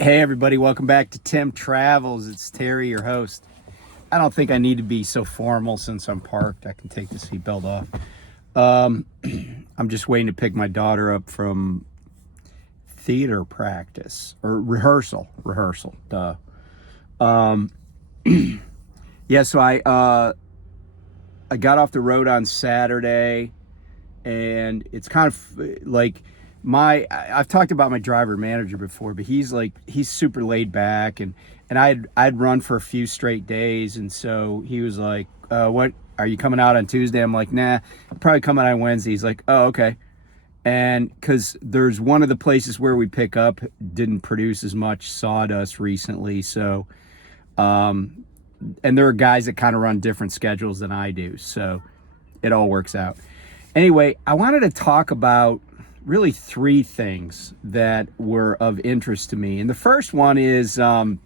Hey everybody, welcome back to Tim Travels. It's Terry, your host. I don't think I need to be so formal since I'm parked. I can take the seatbelt off. Um, I'm just waiting to pick my daughter up from theater practice or rehearsal. Duh. Um, yeah, so I got off the road on Saturday, and it's kind of like I've talked about my driver manager before, but he's super laid back, and I'd run for a few straight days, and so he was like, what are you coming out on Tuesday? I'm like, nah, I'm probably coming on Wednesday. He's like, oh, okay. And because there's one of the places where we pick up didn't produce as much sawdust recently, so and there are guys that kind of run different schedules than I do, so it all works out. Anyway, I wanted to talk about really three things that were of interest to me. And the first one is I'm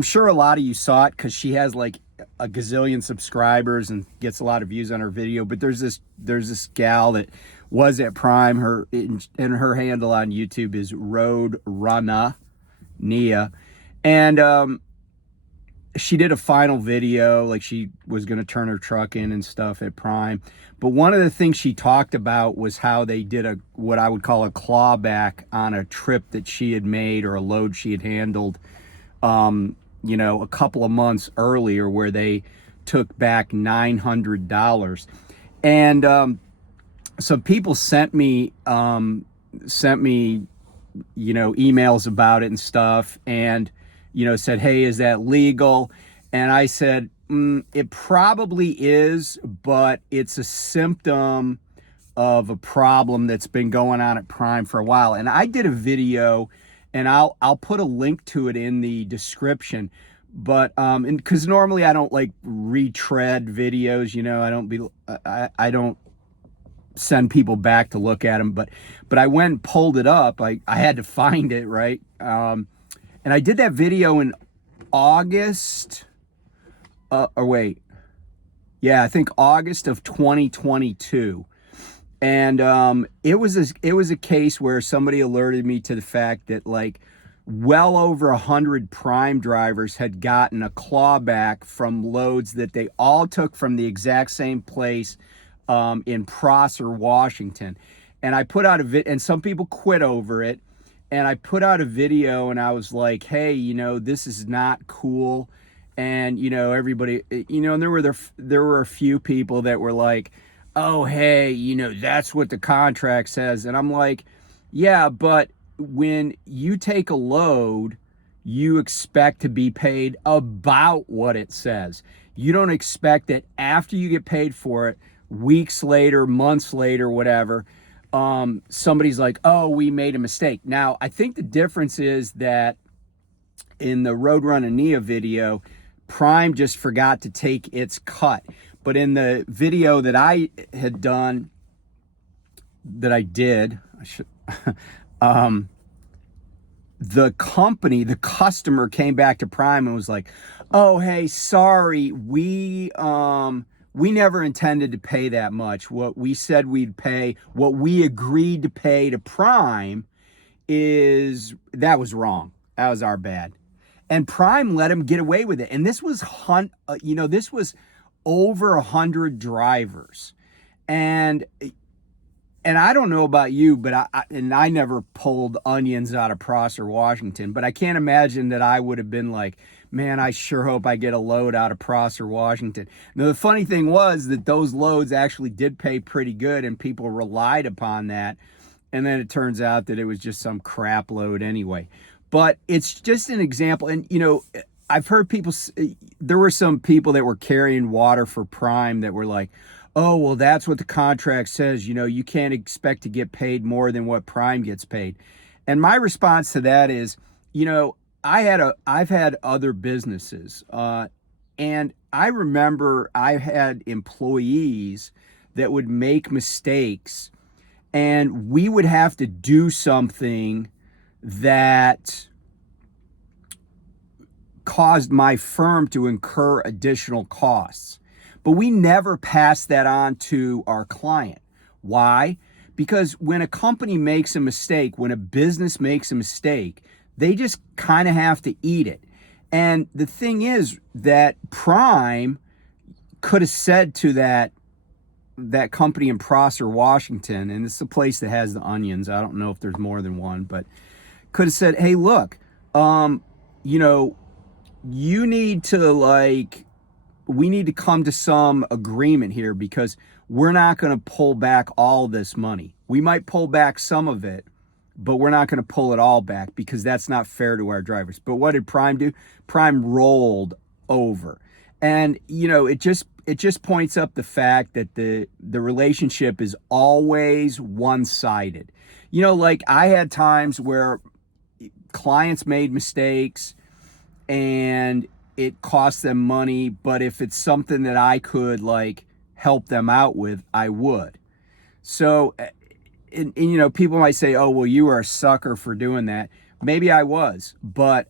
sure a lot of you saw it because she has like a gazillion subscribers and gets a lot of views on her video. But there's this gal that was at Prime. And her handle on YouTube is Road Runner Nia. And she did a final video, like she was going to turn her truck in and stuff at Prime. But one of the things she talked about was how they did what I would call a clawback on a trip that she had made or a load she had handled, a couple of months earlier, where they took back $900. And some people sent me emails about it and stuff, and said, hey, is that legal? And I said, it probably is, but it's a symptom of a problem that's been going on at Prime for a while. And I did a video, and I'll put a link to it in the description. But and because normally I don't like retread videos, I don't send people back to look at them. But I went and pulled it up. I had to find it, right? And I did that video in August. I think August of 2022. And it was a case where somebody alerted me to the fact that like well over 100 Prime drivers had gotten a clawback from loads that they all took from the exact same place in Prosser, Washington. And I put out and some people quit over it. And I put out a video, and I was like, hey, this is not cool. And, everybody, and there were a few people that were like, oh, hey, that's what the contract says. And I'm like, yeah, but when you take a load, you expect to be paid about what it says. You don't expect that after you get paid for it, weeks later, months later, whatever, somebody's like, oh, we made a mistake. Now, I think the difference is that in the Roadrunner Nia video, Prime just forgot to take its cut. But in the video that I had done, the customer came back to Prime and was like, oh, hey, sorry, we never intended to pay that much. What we said we'd pay, what we agreed to pay to Prime that was wrong. That was our bad. And Prime let him get away with it. And this was this was over 100 drivers. And I don't know about you, but I never pulled onions out of Prosser, Washington, but I can't imagine that I would have been like, man, I sure hope I get a load out of Prosser, Washington. Now, the funny thing was that those loads actually did pay pretty good, and people relied upon that. And then it turns out that it was just some crap load anyway. But it's just an example. And, I've heard there were some people that were carrying water for Prime that were like, oh, well, that's what the contract says. You can't expect to get paid more than what Prime gets paid. And my response to that is, I've had other businesses, and I remember I had employees that would make mistakes, and we would have to do something that caused my firm to incur additional costs. But we never passed that on to our client. Why? Because when a company makes a mistake, when a business makes a mistake, they just kind of have to eat it. And the thing is that Prime could have said to that company in Prosser, Washington, and it's the place that has the onions. I don't know if there's more than one, but could have said, hey, look, you know, you need to we need to come to some agreement here, because we're not going to pull back all this money. We might pull back some of it, but we're not going to pull it all back, because that's not fair to our drivers. But what did Prime do? Prime rolled over. And, you know, it just points up the fact that the relationship is always one-sided. You know, like I had times where clients made mistakes and it cost them money, but if it's something that I could help them out with, I would. So, and you know, people might say, oh, well, you are a sucker for doing that. Maybe I was, but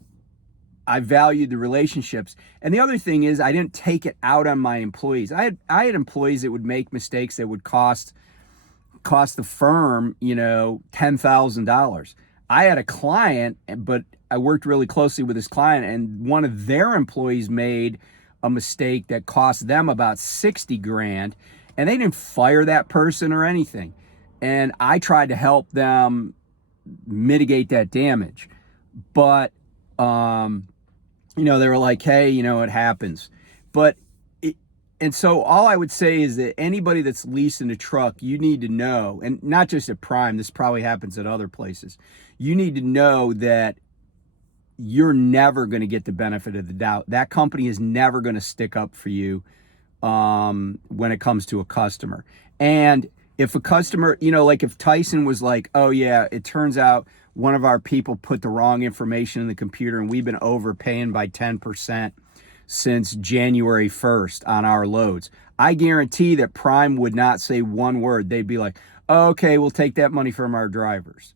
I valued the relationships. And the other thing is, I didn't take it out on my employees. I had employees that would make mistakes that would cost the firm, you know, $10,000. I had a client, but I worked really closely with this client, and one of their employees made a mistake that cost them about 60 grand, and they didn't fire that person or anything. And I tried to help them mitigate that damage. But, you know, they were like, hey, you know, it happens. But, and so all I would say is that anybody that's leasing a truck, you need to know, and not just at Prime, this probably happens at other places. You need to know that you're never going to get the benefit of the doubt. That company is never going to stick up for you when it comes to a customer. And if a customer, you know, like if Tyson was like, oh yeah, it turns out one of our people put the wrong information in the computer and we've been overpaying by 10% since January 1st on our loads, I guarantee that Prime would not say one word. They'd be like, oh, okay, we'll take that money from our drivers.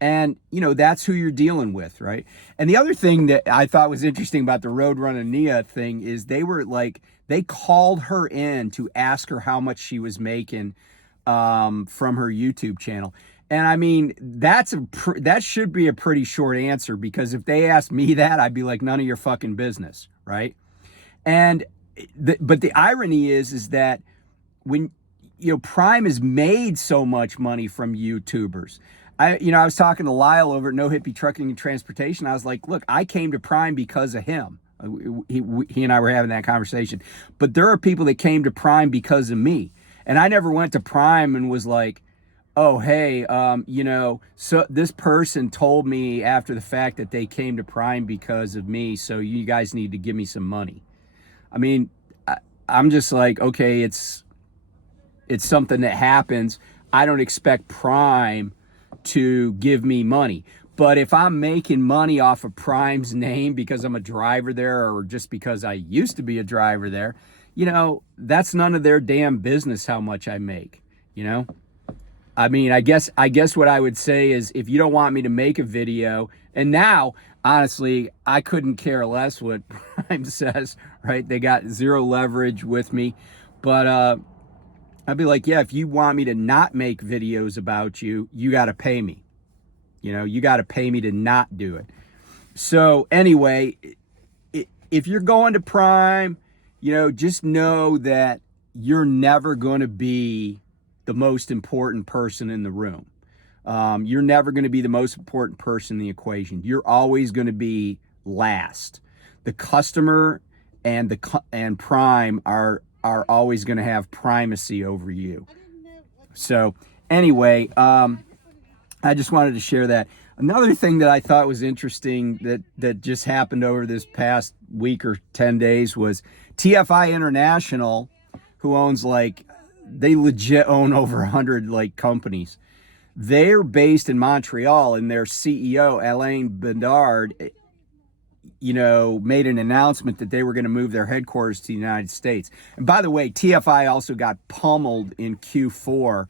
And, you know, that's who you're dealing with, right? And the other thing that I thought was interesting about the Roadrunner Nia thing is they called her in to ask her how much she was making from her YouTube channel. And I mean, that should be a pretty short answer, because if they asked me that, I'd be like, none of your fucking business, right? And but the irony is that when, you know, Prime has made so much money from YouTubers. I was talking to Lyle over at No Hippie Trucking and Transportation. I was like, look, I came to Prime because of him. He and I were having that conversation. But there are people that came to Prime because of me. And I never went to Prime and was like, oh, hey, you know, so this person told me after the fact that they came to Prime because of me, so you guys need to give me some money. I mean, I'm just like, okay, it's something that happens. I don't expect Prime to give me money. But if I'm making money off of Prime's name because I'm a driver there, or just because I used to be a driver there, you know, that's none of their damn business how much I make, you know? I mean, I guess what I would say is, if you don't want me to make a video, and now, honestly, I couldn't care less what Prime says, right? They got zero leverage with me. But I'd be like, yeah, if you want me to not make videos about you, you got to pay me. You know, you got to pay me to not do it. So anyway, if you're going to Prime, you know, just know that you're never going to be the most important person in the room. You're never going to be the most important person in the equation. You're always going to be last. The customer and Prime are always going to have primacy over you. So anyway, I just wanted to share that. Another thing that I thought was interesting that just happened over this past week or 10 days was TFI International, who owns they legit own over 100 companies. They're based in Montreal, and their CEO, Alain Bedard, you know, made an announcement that they were going to move their headquarters to the United States. And by the way, TFI also got pummeled in Q4,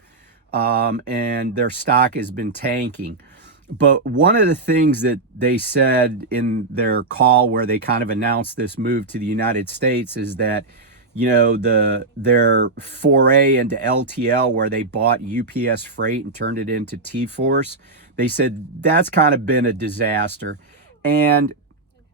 and their stock has been tanking. But one of the things that they said in their call where they kind of announced this move to the United States is that, you know, their foray into LTL, where they bought UPS Freight and turned it into T-Force, They said that's kind of been a disaster. And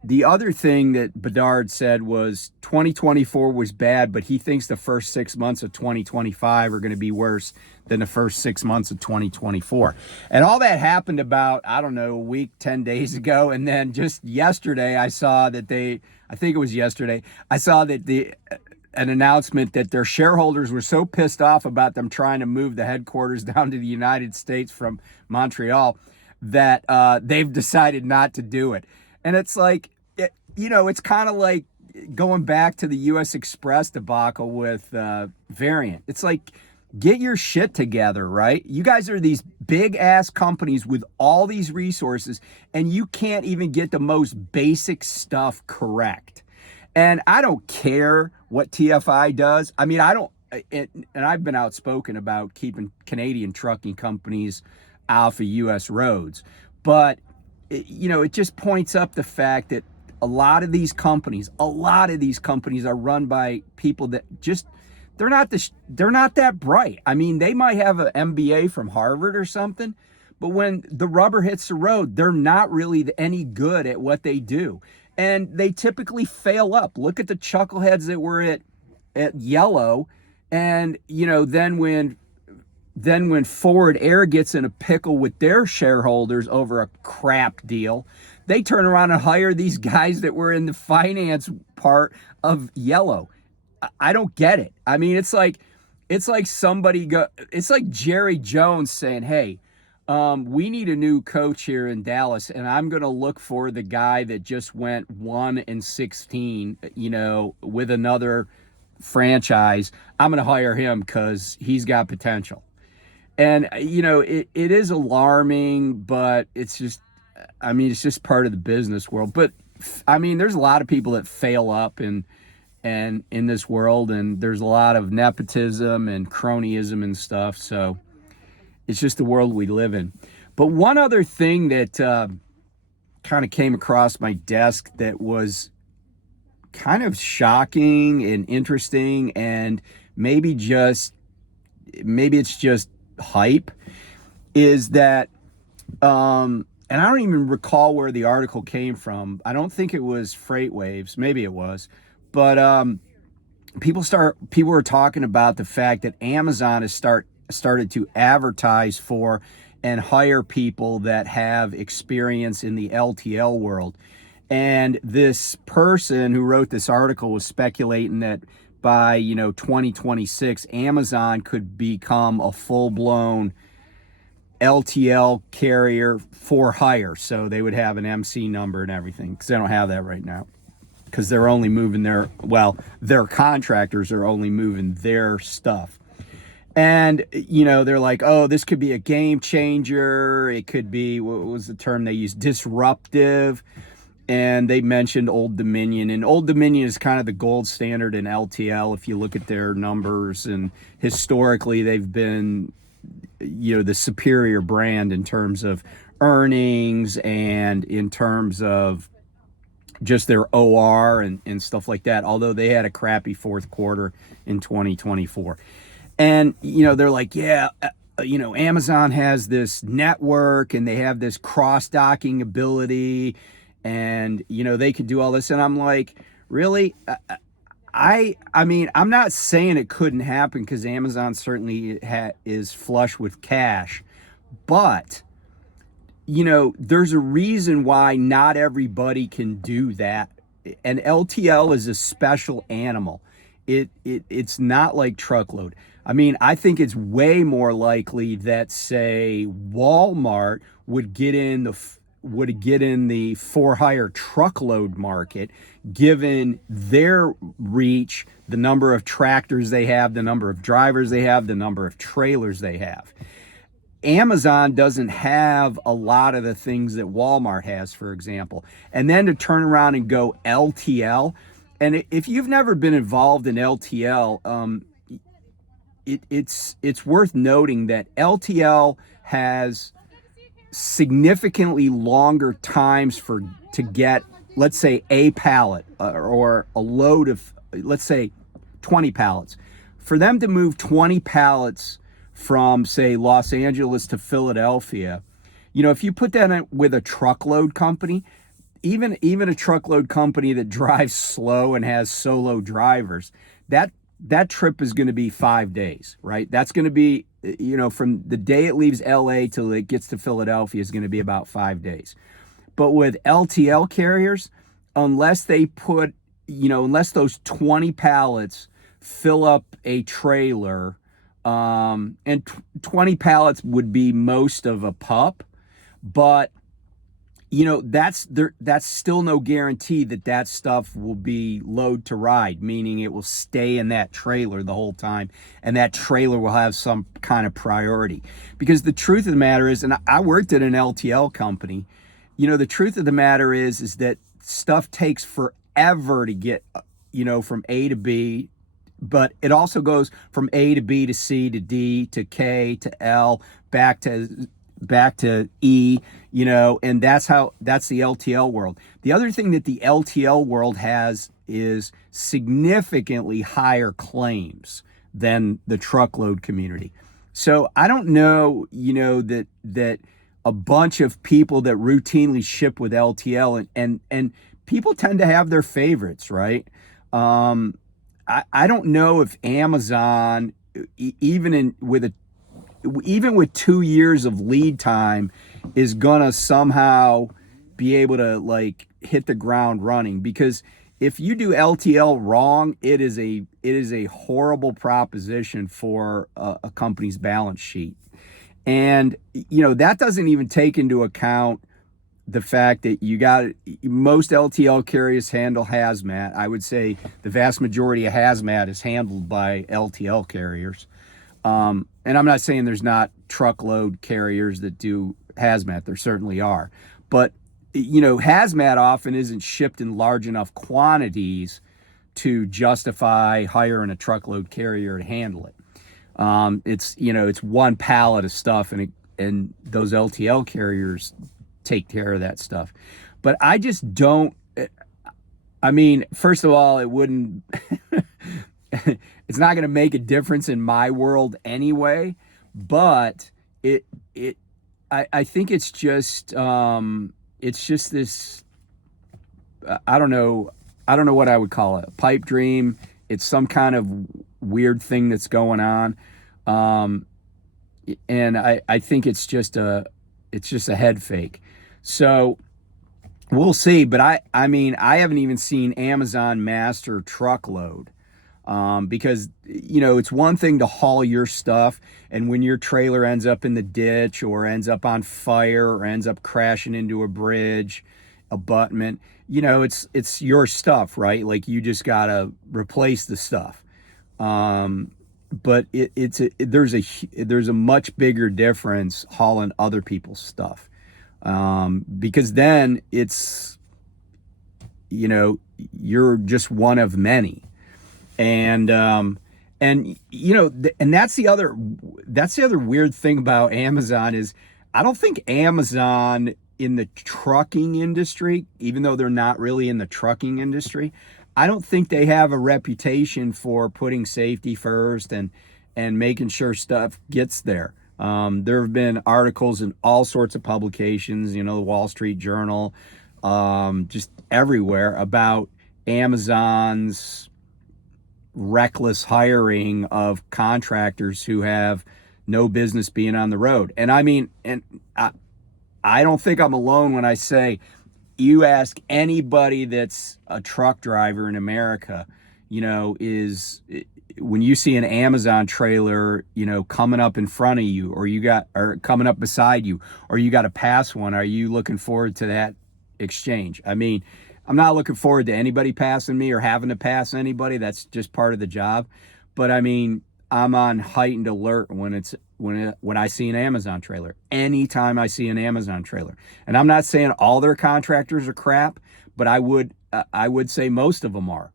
the other thing that Bedard said was 2024 was bad, but he thinks the first 6 months of 2025 are going to be worse than the first 6 months of 2024. And all that happened about, I don't know, a week, 10 days ago. And then just yesterday, I saw that I think it was yesterday, I saw that an announcement that their shareholders were so pissed off about them trying to move the headquarters down to the United States from Montreal that they've decided not to do it. And it's like, it's kind of like going back to the U.S. Express debacle with Variant. It's like, get your shit together, right? You guys are these big ass companies with all these resources, and you can't even get the most basic stuff correct. And I don't care what TFI does. I mean, and I've been outspoken about keeping Canadian trucking companies off of U.S. roads. But, it just points up the fact that a lot of these companies are run by people that just, they're not that bright. I mean, they might have an MBA from Harvard or something, but when the rubber hits the road, they're not really any good at what they do. And they typically fail up. Look at the chuckleheads that were at Yellow. And, then when Forward Air gets in a pickle with their shareholders over a crap deal, they turn around and hire these guys that were in the finance part of Yellow. I don't get it. I mean, it's like Jerry Jones saying, hey, we need a new coach here in Dallas, and I'm going to look for the guy that just went 1-16, with another franchise. I'm going to hire him because he's got potential. And, it is alarming, but it's just part of the business world. But, there's a lot of people that fail up and in this world, and there's a lot of nepotism and cronyism and stuff. So it's just the world we live in. But one other thing that kind of came across my desk that was kind of shocking and interesting, and maybe it's just hype, is that and I don't even recall where the article came from. I don't think it was FreightWaves. Maybe it was. But people were talking about the fact that Amazon has started to advertise for and hire people that have experience in the LTL world. And this person who wrote this article was speculating that by 2026, Amazon could become a full-blown LTL carrier for hire. So they would have an MC number and everything, because they don't have that right now. Because they're only moving their contractors are only moving their stuff. And, they're like, oh, this could be a game changer. It could be, what was the term they used? Disruptive. And they mentioned Old Dominion. And Old Dominion is kind of the gold standard in LTL. If you look at their numbers, and historically they've been, the superior brand in terms of earnings and in terms of just their OR and stuff like that, although they had a crappy fourth quarter in 2024. And, they're like, Amazon has this network and they have this cross-docking ability, and, they could do all this. And I'm like, really? I'm not saying it couldn't happen, because Amazon certainly is flush with cash, but there's a reason why not everybody can do that. And LTL is a special animal. It's not like truckload. I think it's way more likely that, say, Walmart would get in the for-hire truckload market, given their reach, the number of tractors they have, the number of drivers they have, the number of trailers they have. Amazon doesn't have a lot of the things that Walmart has, for example. And then to turn around and go LTL, and if you've never been involved in LTL, it's worth noting that LTL has significantly longer times to get, let's say, a pallet or a load of, let's say, 20 pallets. For them to move 20 pallets from, say, Los Angeles to Philadelphia, if you put that with a truckload company, even a truckload company that drives slow and has solo drivers, that trip is going to be 5 days, right? That's going to be, from the day it leaves LA till it gets to Philadelphia is going to be about 5 days. But with LTL carriers, unless they put, unless those 20 pallets fill up a trailer, and 20 pallets would be most of a pup, but that's still no guarantee that stuff will be load to ride, meaning it will stay in that trailer the whole time, and that trailer will have some kind of priority. Because the truth of the matter is, and I worked at an LTL company, the truth of the matter is that stuff takes forever to get, from A to B, but it also goes from A to B to C to D to K to L back to E, and that's the LTL world. The other thing that the LTL world has is significantly higher claims than the truckload community. So I don't know, that a bunch of people that routinely ship with LTL and people tend to have their favorites, right? I don't know if Amazon, even with 2 years of lead time, is gonna somehow be able to hit the ground running. Because if you do LTL wrong, it is a horrible proposition for a company's balance sheet. And that doesn't even take into account the fact that most LTL carriers handle hazmat. I would say the vast majority of hazmat is handled by LTL carriers. And I'm not saying there's not truckload carriers that do hazmat. There certainly are. But, hazmat often isn't shipped in large enough quantities to justify hiring a truckload carrier to handle it. It's one pallet of stuff, and those LTL carriers take care of that stuff. But I just don't, first of all, it wouldn't, it's not going to make a difference in my world anyway, but I think it's just this, I don't know what I would call it, a pipe dream. It's some kind of weird thing that's going on. And I think it's just a head fake. So we'll see. But I haven't even seen Amazon master truckload. Because, it's one thing to haul your stuff, and when your trailer ends up in the ditch or ends up on fire or ends up crashing into a bridge, abutment, it's your stuff, right? Like, you just got to replace the stuff. But there's a much bigger difference hauling other people's stuff. Because then it's, you're just one of many. And that's the other weird thing about Amazon is I don't think Amazon in the trucking industry, even though they're not really in the trucking industry, I don't think they have a reputation for putting safety first and making sure stuff gets there. There have been articles in all sorts of publications, the Wall Street Journal, just everywhere about Amazon's reckless hiring of contractors who have no business being on the road. And I don't think I'm alone when I say, you ask anybody that's a truck driver in America, is when you see an Amazon trailer, coming up in front of you, or coming up beside you, or you got to pass one, are you looking forward to that exchange? I'm not looking forward to anybody passing me or having to pass anybody. That's just part of the job. But I'm on heightened alert when I see an Amazon trailer. Anytime I see an Amazon trailer, and I'm not saying all their contractors are crap, but I would say most of them are.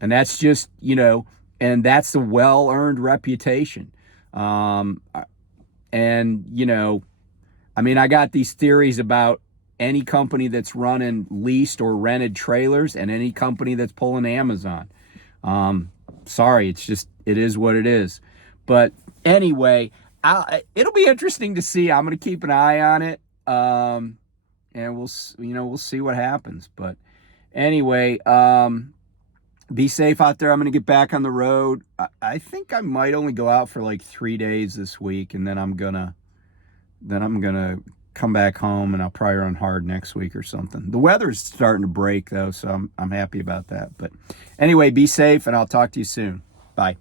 And that's just, and that's the well-earned reputation. I got these theories about any company that's running leased or rented trailers and any company that's pulling Amazon. Sorry, it is what it is. But anyway, It'll be interesting to see. I'm going to keep an eye on it. And we'll see what happens. But anyway, be safe out there. I'm going to get back on the road. I think I might only go out for like 3 days this week, and then I'm gonna come back home, and I'll probably run hard next week or something. The weather's starting to break though, so I'm happy about that. But anyway, be safe, and I'll talk to you soon. Bye.